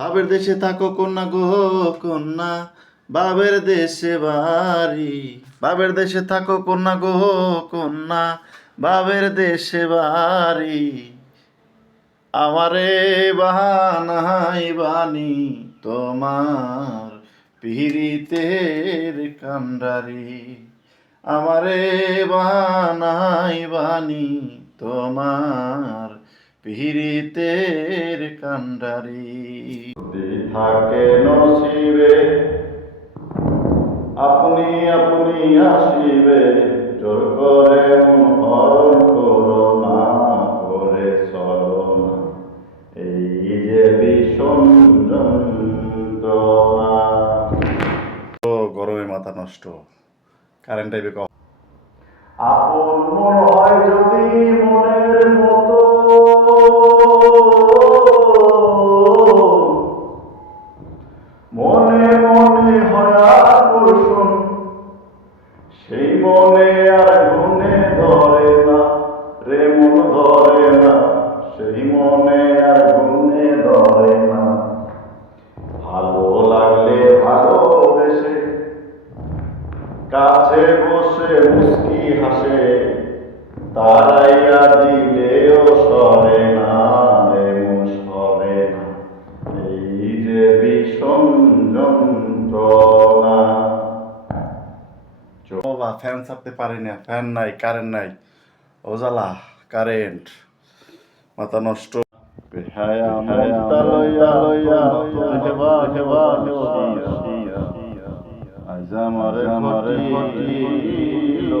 বাবের দেশে থাকো কন্যা গো কন্যা, বাবের দেশে বাড়ি। বাবের দেশে থাকো কন্যা গো কন্যা, বাবের দেশে বাড়ি। আমারে বাহানাই বানি তোমার পিরিতের কান্ডারি। আমারে বাহানাই বানি তোমার পিরিতের কান্ডারি। যদি থাকে নসিবে আপনি আপনি আসিবে, জোর করে মন হরণ করো না, করে চলো না এই যে ভীষণ যন্ত্রণা। ও গরমে মাথা নষ্ট, কারেন্ট টাইপে কম। আপন মন হয় যদি মনের মতো, মনে মনে হয় আকর্ষণ, সেই মনে আর গুনে ধরে না রে, মন ধরে না সেই মনে আর গুনে ধরে না। ভালো লাগলে ভালোবেসে কাছে বসে মুস্কি হাসে, তারাইয়া দিলেও সরে না রে, মন সরে না এই যে ভীষণ যন্ত্রণা। বাবা ফ্যান ছাড়তে পারি না, ফ্যান নাই, কারেন্ট নাই, ওজালা কারেন্ট, মাথা নষ্ট। আজ আমারে ঘটিল